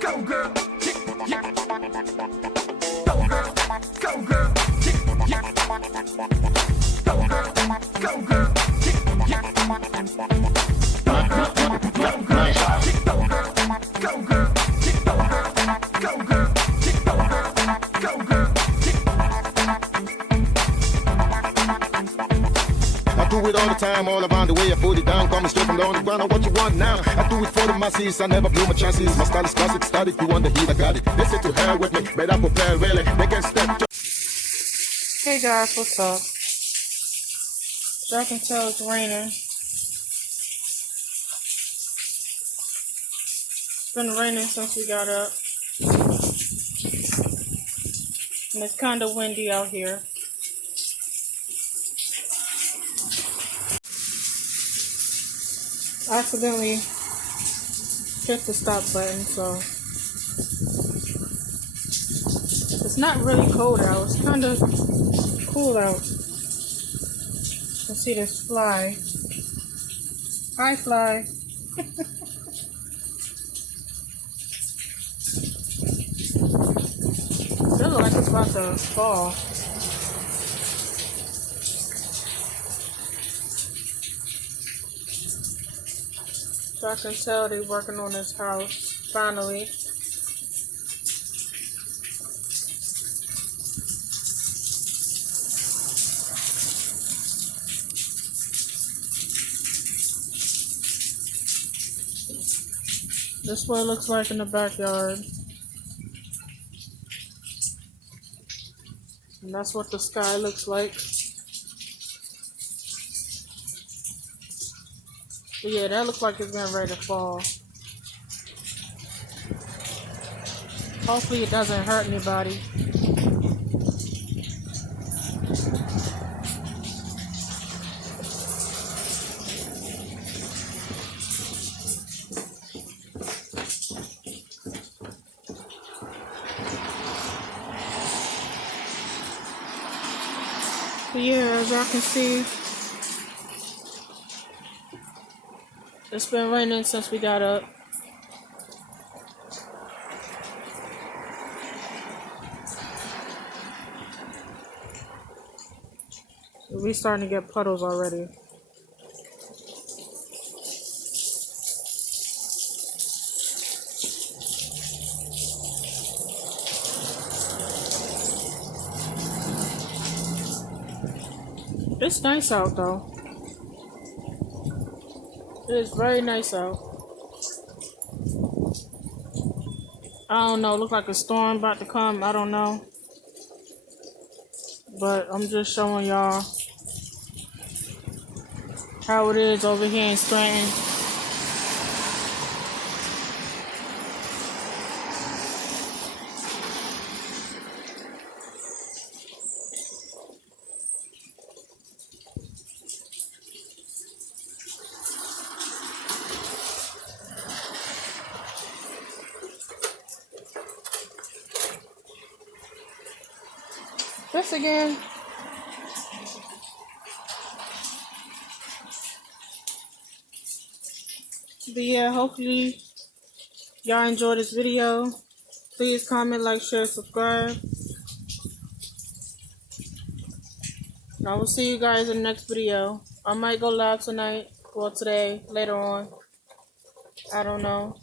Go girl, yeah, yeah. Go girl, go girl, yeah, yeah. Go girl, go girl, yeah, yeah. Go girl, go girl, go girl, go girl, go girl, go girl. I do it all the time, all around the way. I put it down, coming straight from the underground. I what you want now. I do it for the masses. I never blew my chances. My style is classic. Started you on the heat. I got it. They say to hell with me, but I prepare really. They can step. Hey guys, what's up? Y'all can tell it's raining. It's been raining since we got up. And it's kind of windy out here. I accidentally hit the stop button, so it's not really cold out. It's kind of cool out. You can see this fly. Hi, fly. It looks like it's about to fall. So I can tell they're working on this house, finally. This is what it looks like in the backyard. And that's what the sky looks like. But yeah, that looks like it's getting ready to fall. Hopefully it doesn't hurt anybody. But yeah, as y'all can see, it's been raining since we got up. We're starting to get puddles already. It's nice out though. It is very nice out. I don't know, look like a storm about to come, I don't know. But I'm just showing y'all how it is over here in Scranton. This again. But yeah, hopefully y'all enjoyed this video. Please comment, like, share, subscribe. I will see you guys in the next video. I might go live tonight, or today, later on. I don't know.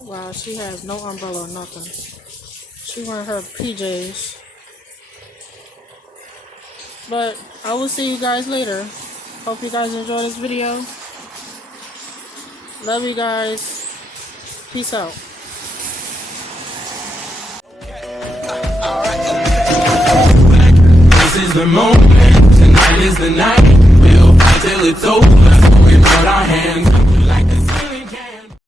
Wow, she has no umbrella or nothing. She wearing her PJs. But I will see you guys later. Hope you guys enjoy this video. Love you guys. Peace out. This is the moment. Tonight is the night. We'll fight till it's over. We put our hands up.